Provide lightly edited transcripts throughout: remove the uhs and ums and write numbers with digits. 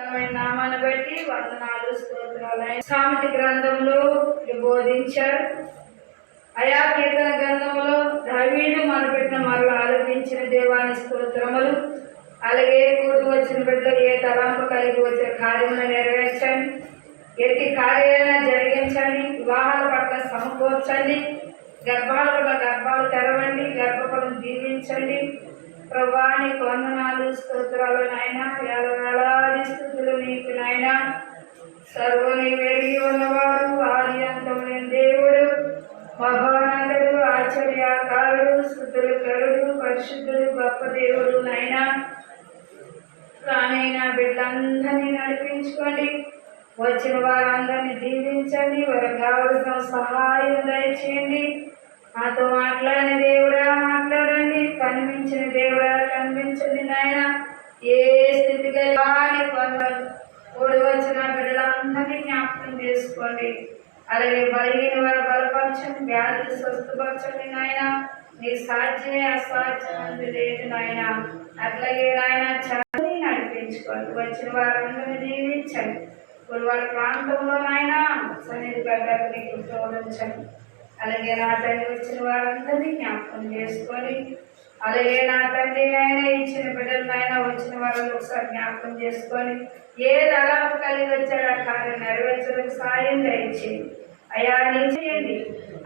నామాన్ని బట్టి వందనాలు స్తోత్రాలు. సామెత గ్రంథంలో బోధించారు. అయా కీర్తన గ్రంథంలో దావీదు మొదలుపెట్టిన మరలు ఆలోచించిన దేవాని స్తోత్రములు. అలాగే కూడి వచ్చిన బిడ్డలు ఏ తలంపు కలిగి వచ్చిన కార్యములను నెరవేర్చండి, ఎట్టి కార్యాలైనా జరిగించండి, వివాహాల పట్ల సమకూర్చండి, గర్భాల పట్ల గర్భాలు తెరవండి, గర్భఫలం దీవించండి. ప్రభువా నీకు వందనాలు స్తోత్రాలు నాయన. వేలాది స్తుతులు నీకు నాయన. సర్వని వెలిగి ఉన్నవాడు, ఆది అంతమైన దేవుడు, మహోన్నతుడు, ఆశ్చర్యకారుడు, స్తుతులు కరుడు, పరిశుద్ధుడు, గొప్ప దేవుడు నాయన. రానైనా బిడ్డలందరినీ నడిపించుకోండి, వచ్చిన వారందరినీ దీవించండి, వారికి కావలసిన సహాయం దయచేయండి. నాతో మాట్లాడిన దేవుడా మాట్లాడండి, కనిపించిన దేవుడా కనిపించండి నాయన. ఏ స్థితిగా ఓడి వచ్చిన బిడ్డలందరినీ జ్ఞాపకం చేసుకోండి. అలాగే బలహీన వారు బలపరచండి, వ్యాధులు స్వస్థపరచండి నాయన. నీ సాధ్యమే అసాధ్యం లేదు నాయన. అట్లాగే నాయన చదువుని నడిపించుకోండి, వచ్చిన వారందరినీ దీవించండి. వాళ్ళ ప్రాంతంలో నాయన సన్నిధి గడ్డలు నీకు తోడించండి. అలాగే నా తండ్రి వచ్చిన వారందరినీ జ్ఞాపకం చేసుకొని, అలాగే నా తండ్రి ఆయన ఇచ్చిన బిడ్డలు ఆయన వచ్చిన వాళ్ళని ఒకసారి జ్ఞాపకం చేసుకొని, ఏ దళాలు కలిగి వచ్చాడు ఆ కార్యం నెరవేర్చడానికి సాయం దయచేయండి అయ్యా. నీ చేయండి.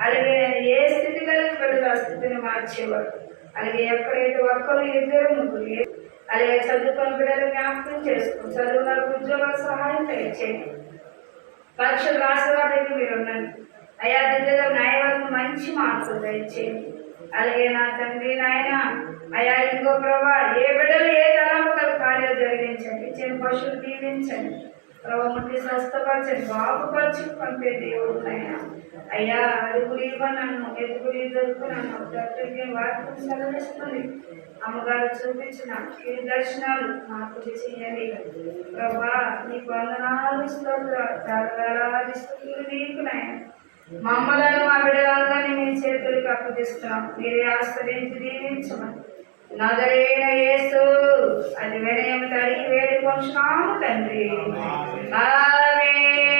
అలాగే ఏ స్థితి కలిగి బిడ్డలు ఆ స్థితిని మార్చేవాడు. అలాగే ఎక్కడైతే ఒక్కరు ఇద్దరు ముగ్గురు అలాగే చదువుకొని బిడ్డలు జ్ఞాపకం చేసుకుని చదువులకు ఉద్యోగాల సహాయం దయచేయండి. పరీక్షలు రాసేవాడికి మీరు ఉండండి అయ్యా. దిద్దుగా న్యాయవర్గం మంచి మార్కులు దయచేయండి. అలాగే నా తండ్రి నాయన అయ్యా ఇంకో ప్రభా ఏ బిడ్డలు ఏ తలంపులకు కార్యాలు జరిగించండి, చిన్న పశువులు దీవించండి, ప్రభు ముట్టి స్వస్థపరచండి, బాగుపరచు పంపే దేవుడు నాయన. అయ్యా అడుగులు ఇవ్వనన్ను, ఎదుగులు దొరుకునన్ను డాక్టర్కి వాటిని సెలవిస్తుంది. అమ్మగారు చూపించిన ఈ దర్శనాలు నాకు చేయండి ప్రభా. నీకు వందనాలు స్తోత్రాలు నీకు నాయన. మమ్మలను మా బిడ్డలందరినీ మీ చేతులకు అప్పగిస్తున్నాం. మీరే ఆశ్రయించి దీవించమని నజరేయుడైన యేసు అది వినయం తడిగి వేడుకొంచున్నాము తండ్రి. ఆమేన్.